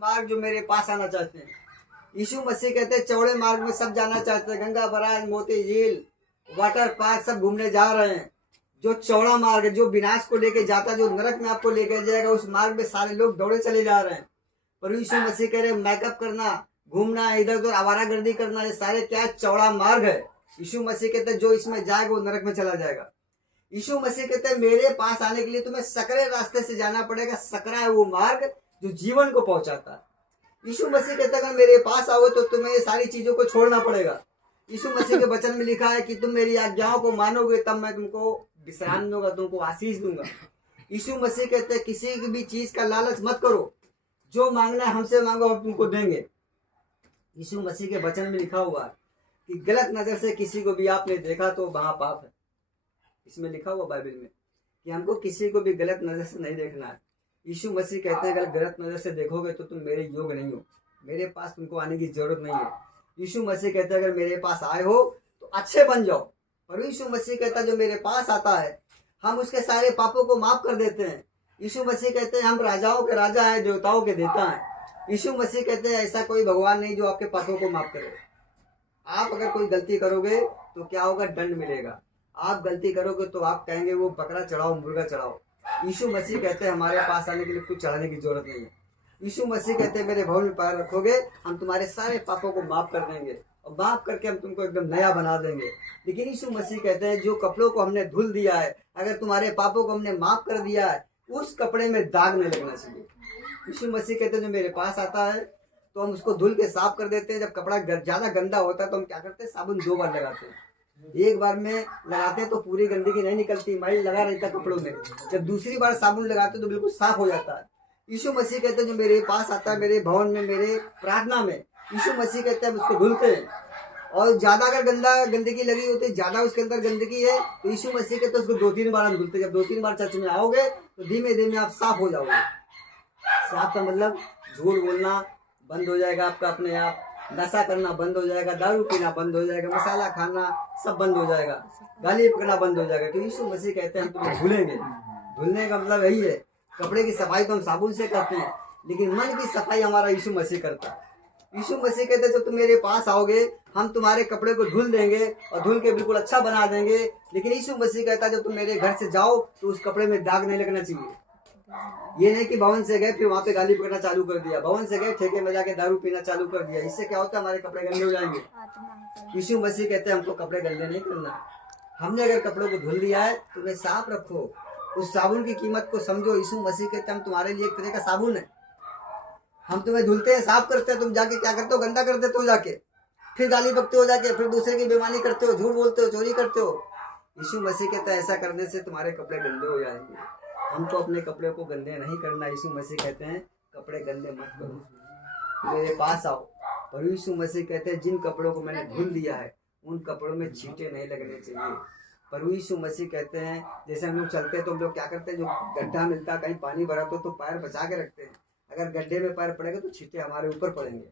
मार्ग जो मेरे पास आना चाहते हैं। यीशु मसीह कहते हैं चौड़े मार्ग में सब जाना चाहते हैं। गंगा बराज, मोती झील, वाटर पार्क सब घूमने जा रहे हैं। जो चौड़ा मार्ग है, जो विनाश को लेके जाता है, जो नरक में आपको लेके जाएगा, उस मार्ग में सारे लोग दौड़े चले जा रहे हैं। पर यीशु मसीह कह रहे मेकअप करना, घूमना, इधर उधर आवारागर्दी करना, ये सारे क्या चौड़ा मार्ग है। यीशु मसीह कहते हैं जो इसमें जाएगा वो नरक में चला जाएगा। यीशु मसीह कहते हैं मेरे पास आने के लिए तुम्हें सकरे रास्ते से जाना पड़ेगा। सकरा है वो मार्ग जो जीवन को पहुंचाता है। यीशु मसीह कहता है अगर मेरे पास आओ तो तुम्हें ये सारी चीजों को छोड़ना पड़ेगा। यीशु मसीह के वचन में लिखा है कि तुम मेरी आज्ञाओं को मानोगे तब मैं तुमको विश्राम दूंगा, तुमको आशीष दूंगा। यीशु मसीह कहते हैं किसी की भी चीज का लालच मत करो, जो मांगना है हमसे मांगो हम तुमको देंगे। यीशु मसीह के वचन में लिखा हुआ है कि गलत नजर से किसी को भी आपने देखा तो वहां पाप है। इसमें लिखा हुआ बाइबल में कि हमको किसी को भी गलत नजर से नहीं देखना है। यीशु मसीह कहते हैं अगर गलत नजर से देखोगे तो तुम मेरे योग्य नहीं हो, मेरे पास तुमको आने की जरूरत नहीं है। यीशु मसीह कहते हैं अगर मेरे पास आए हो तो अच्छे बन जाओ। और यीशु मसीह कहता है जो मेरे पास आता है हम उसके सारे पापों को माफ कर देते हैं। यीशु मसीह कहते हैं हम राजाओं के राजा हैं, देवताओं के देवता हैं। यीशु मसीह कहते हैं ऐसा कोई भगवान नहीं जो आपके पापों को माफ करे। आप अगर कोई गलती करोगे तो क्या होगा, दंड मिलेगा। आप गलती करोगे तो आप कहेंगे वो बकरा चढ़ाओ, मुर्गा चढ़ाओ। यीशु मसीह कहते हैं हमारे पास आने के लिए कुछ चढ़ाने की जरूरत नहीं है। यीशु मसीह कहते हैं मेरे भवन में पैर रखोगे हम तुम्हारे सारे पापों को माफ कर देंगे और माफ करके हम तुमको एकदम नया बना देंगे। लेकिन यीशु मसीह कहते हैं जो कपड़ों को हमने धुल दिया है, अगर तुम्हारे पापों को हमने माफ कर दिया है, उस कपड़े में दाग नहीं लगना चाहिए। यीशु मसीह कहते हैं जो मेरे पास आता है तो हम उसको धुल के साफ कर देते हैं। जब कपड़ा ज्यादा गंदा होता है तो हम क्या करते हैं, साबुन 2 बार लगाते हैं। एक बार में लगाते हैं तो पूरी गंदगी नहीं निकलती, मैल लगा रहता कपड़ों में। जब दूसरी बार साबुन लगाते हैं तो बिल्कुल साफ हो जाता है। यीशु मसीह कहते हैं जो मेरे पास आता है, मेरे भवन में, मेरे प्रार्थना में, यीशु मसीह कहते हैं उसको धुलते हैं। और ज्यादा अगर गंदगी लगी होती है, ज्यादा उसके अंदर गंदगी है तो यीशु मसीह कहते हैं उसको 2-3 बार हम धुलते हैं। जब 2-3 बार चर्च में आओगे तो धीमे धीमे आप साफ हो जाओगे। साफ का मतलब झूठ बोलना बंद हो जाएगा आपका अपने आप, नशा करना बंद हो जाएगा, दारू पीना बंद हो जाएगा, मसाला खाना सब बंद हो जाएगा, गाली पकड़ना बंद हो जाएगा। तो यीशु मसीह कहते हैं हम तुम्हें धुलेंगे। धुलने का मतलब यही है। कपड़े की सफाई तो हम साबुन से करते हैं, लेकिन मन की सफाई हमारा यीशु मसीह करता है। यीशु मसीह कहते हैं जब तुम मेरे पास आओगे हम तुम्हारे कपड़े को धुल देंगे और धुल के बिल्कुल अच्छा बना देंगे। लेकिन यीशु मसीह कहता है जब तुम मेरे घर से जाओ तो उस कपड़े में दाग नहीं लगना चाहिए। ये नहीं कि भवन से गए फिर वहां पे गाली पकड़ना चालू कर दिया, भवन से गए ठेके में जाके दारू पीना चालू कर दिया। इससे क्या होता है, हमारे कपड़े गंदे हो जाएंगे। यीशु मसीह कहते हैं हमको कपड़े गंदे नहीं करना। हमने अगर कपड़ों को धुल दिया है तो उन्हें साफ रखो, उस साबुन की कीमत को समझो। यीशु मसीह कहते हैं हम तुम्हारे लिए एक तरह का साबुन है। हम तुम्हें धुलते हैं, साफ करते हैं, तुम जाके क्या करते हो, गंदा कर देते हो, जाके फिर गाली बकते हो, जाके फिर दूसरे की बेईमानी करते हो, झूठ बोलते हो, चोरी करते हो। यीशु मसीह कहता है ऐसा करने से तुम्हारे कपड़े गंदे हो जाएंगे। हमको अपने कपड़े को गंदे नहीं करना। यीशु मसीह कहते हैं कपड़े गंदे मत करो, मेरे पास आओ। और यीशु मसीह कहते हैं जिन कपड़ों को मैंने धुल दिया है उन कपड़ों में छींटे नहीं लगने चाहिए। पर यीशु मसीह कहते हैं जैसे हम लोग चलते हैं तो हम लोग क्या करते हैं, जो गड्ढा मिलता है कहीं पानी भरा तो पैर बचा के रखते हैं। अगर गड्ढे में पैर पड़ेगा तो छींटे हमारे ऊपर पड़ेंगे।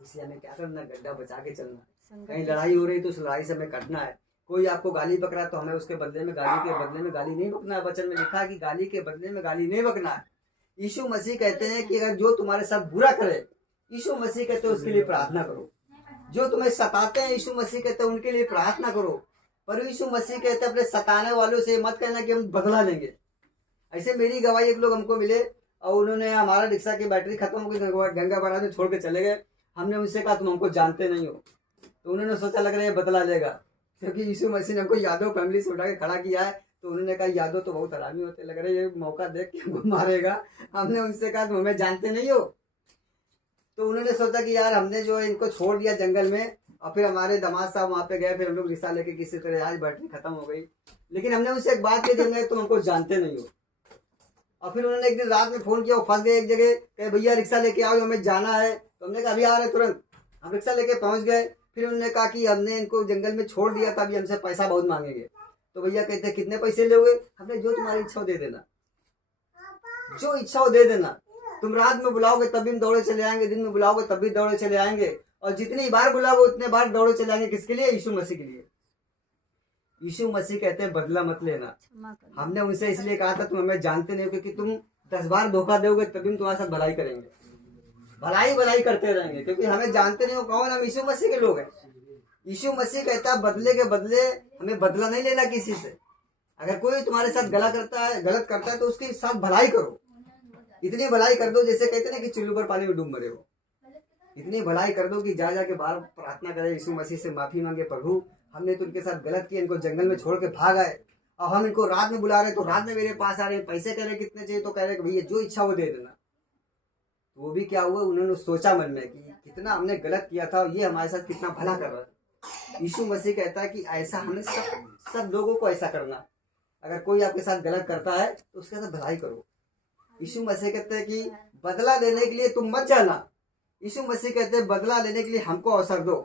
इसलिए हमें क्या करना, गड्ढा बचा के चलना। कहीं लड़ाई हो रही तो उस लड़ाई से हमें कटना है। कोई आपको गाली बकरा तो हमें उसके बदले में गाली नहीं बकना है। वचन में लिखा है कि गाली के बदले में गाली नहीं बकना है। यीशु मसीह कहते हैं कि अगर जो तुम्हारे साथ बुरा करे, यीशु मसीह कहते हैं उसके लिए प्रार्थना करो। जो तुम्हें सताते हैं, यीशु मसीह कहते हैं उनके लिए प्रार्थना करो। पर यीशु मसीह कहते हैं अपने सताने वालों से मत कहना कि हम बदला लेंगे। ऐसे मेरी गवाही एक लोग हमको मिले और उन्होंने हमारा रिक्शा की बैटरी खत्म हो गई, गंगा बराज में छोड़ के चले गए। हमने उनसे कहा तुम हमको जानते नहीं हो, तो उन्होंने सोचा लग रहा है ये बदला लेगा, क्योंकि यीशु मसीह ने हमको यादव फैमिली से उठा के खड़ा किया है। तो उन्होंने कहा यादव तो बहुत हरामी होते, लग रहा है ये मौका देख के हमको मारेगा। हमने उनसे कहा तुम हमें जानते नहीं हो। तो उन्होंने सोचा कि यार हमने जो है इनको छोड़ दिया जंगल में, और फिर हमारे दामाद साहब वहाँ पे गए, फिर हम लोग रिक्शा लेके किसी तरह आज बैटरी खत्म हो गई। लेकिन हमने उनसे एक बात कही थी तुम हमको जानते नहीं हो। और फिर उन्होंने एक दिन रात में फोन किया, फंस गए एक जगह, कहे भैया रिक्शा लेके आओ हमें जाना है। तो हमने कहा अभी आ रहे तुरंत। हम रिक्शा लेके पहुंच गए। फिर उन्होंने कहा कि हमने इनको जंगल में छोड़ दिया था, अभी हमसे पैसा बहुत मांगेंगे। तो भैया कहते कितने पैसे लोगे? हमने जो तुम्हारी इच्छा हो दे देना, जो इच्छा हो दे देना। तुम रात में बुलाओगे तब भी हम दौड़े चले आएंगे, दिन में बुलाओगे तब भी दौड़े चले आएंगे, और जितनी बार बुलाओगे उतने बार दौड़े चले आएंगे। किसके लिए? यीशु मसीह के लिए। यीशु मसीह कहते हैं बदला मत लेना। हमने उनसे इसलिए कहा था तुम हमें जानते नहीं हो, क्योंकि तुम 10 बार धोखा दोगे तभी हम तुम्हारे साथ भलाई करेंगे। भलाई भलाई करते रहेंगे, क्योंकि हमें जानते नहीं हो कौन, हम यीशु मसीह के लोग हैं। यीशु मसीह कहता है बदले के बदले हमें बदला नहीं लेना किसी से। अगर कोई तुम्हारे साथ गलत करता है तो उसके साथ भलाई करो। इतनी भलाई कर दो, जैसे कहते ना कि चुल्लू पर पानी में डूब मरे हो, इतनी भलाई कर दो कि जा जाके बाहर प्रार्थना करे, यीशु मसीह से माफी मांगे, प्रभु हमने तो इनके साथ गलत किया, इनको जंगल में छोड़ के भाग आए और हम इनको रात में बुला रहे, तो रात में मेरे पास आ रहे हैं, पैसे कह रहे कितने चाहिए, तो कह रहे भैया जो इच्छा वो दे देना। तो वो भी क्या हुआ, उन्होंने सोचा मन में कि कितना हमने गलत किया था और ये हमारे साथ कितना भला कर रहा है। यीशु मसीह कहता है कि ऐसा हमें सब लोगों को ऐसा करना। अगर कोई आपके साथ गलत करता है तो उसके साथ भलाई करो। यीशु मसीह कहते हैं कि बदला लेने के लिए तुम मत जाना। यीशु मसीह कहते हैं बदला लेने के लिए हमको अवसर दो।